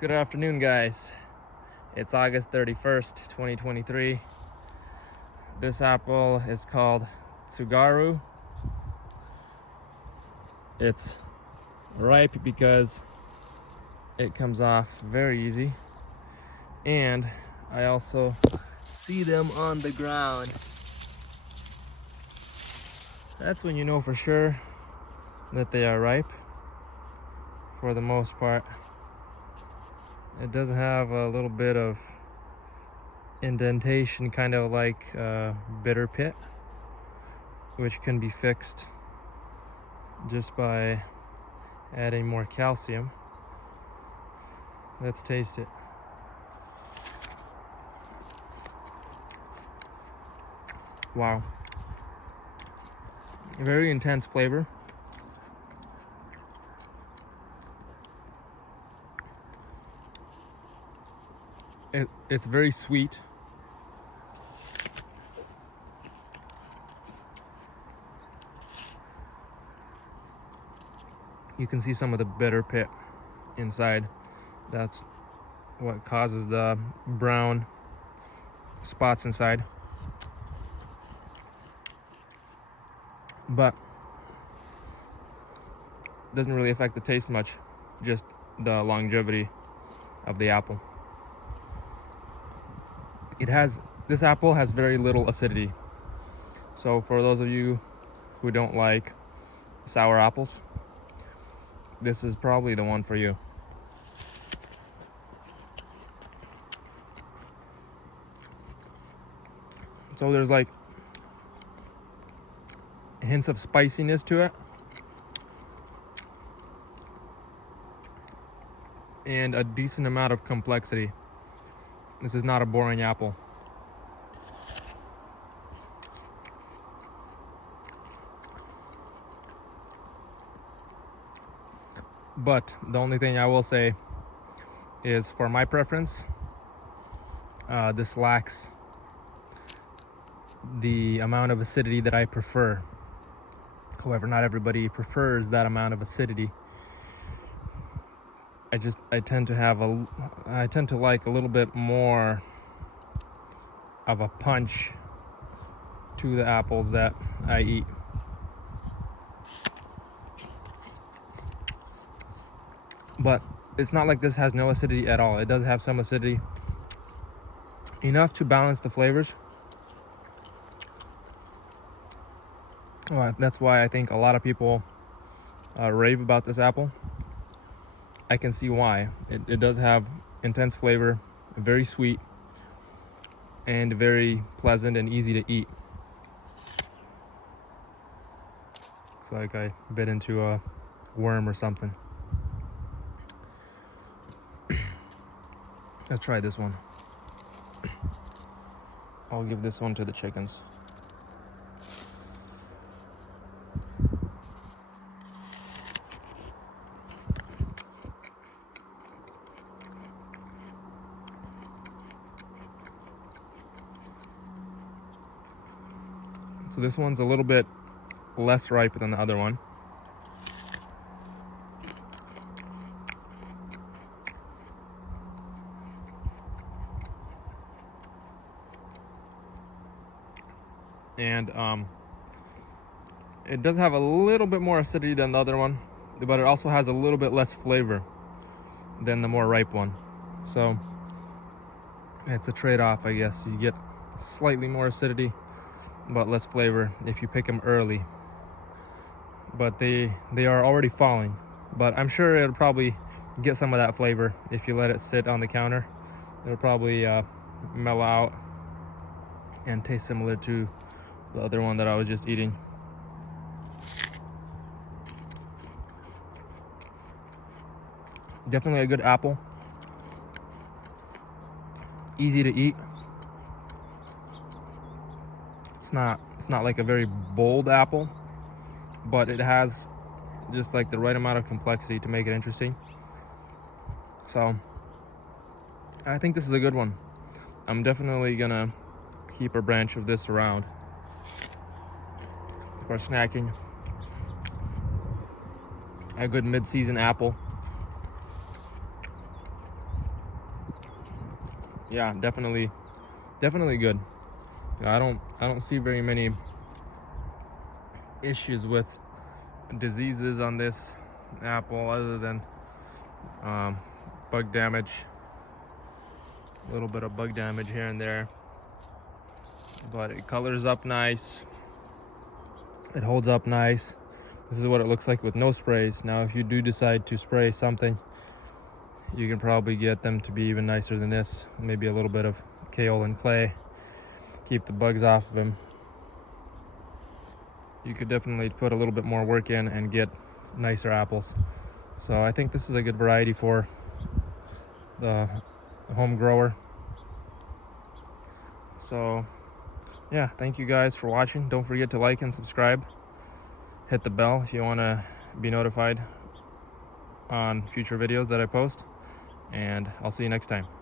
Good afternoon, guys. It's August 31st, 2023. This apple is called Tsugaru. It's ripe because it comes off very easy, and I also see them on the ground. That's when you know for sure that they are ripe. For the most part, it does have a little bit of indentation, kind of like a bitter pit, which can be fixed just by adding more calcium. Let's taste it. Wow. Very intense flavor. It's very sweet. You can see some of the bitter pit inside. That's what causes the brown spots inside. But doesn't really affect the taste much, just the longevity of the apple. This apple has very little acidity. So for those of you who don't like sour apples, this is probably the one for you. So there's like hints of spiciness to it, and a decent amount of complexity. This is not a boring apple. But the only thing I will say is, for my preference, this lacks the amount of acidity that I prefer. However, not everybody prefers that amount of acidity. I tend to like a little bit more of a punch to the apples that I eat. But it's not like this has no acidity at all. It does have some acidity, enough to balance the flavors. That's why I think a lot of people rave about this apple. I can see why. It does have intense flavor, very sweet, and very pleasant and easy to eat. It's like I bit into a worm or something. Let's try this one. I'll give this one to the chickens. So this one's a little bit less ripe than the other one. And it does have a little bit more acidity than the other one, but it also has a little bit less flavor than the more ripe one. So it's a trade-off, I guess. You get slightly more acidity but less flavor if you pick them early. But they are already falling, but I'm sure it'll probably get some of that flavor if you let it sit on the counter. It'll probably mellow out and taste similar to the other one that I was just eating. Definitely a good apple. Easy to eat. It's not like a very bold apple, but it has just like the right amount of complexity to make it interesting. So I think this is a good one. I'm definitely gonna keep a branch of this around for snacking. A good mid-season apple. yeah, definitely good. I don't see very many issues with diseases on this apple, other than bug damage, a little bit of bug damage here and there, but it colors up nice, it holds up nice. This is what it looks like with no sprays. Now if you do decide to spray something, you can probably get them to be even nicer than this. Maybe a little bit of kaolin clay, keep the bugs off of them. You could definitely put a little bit more work in and get nicer apples. So I think this is a good variety for the home grower. So yeah, thank you guys for watching. Don't forget to like and subscribe. Hit the bell if you want to be notified on future videos that I post. And I'll see you next time.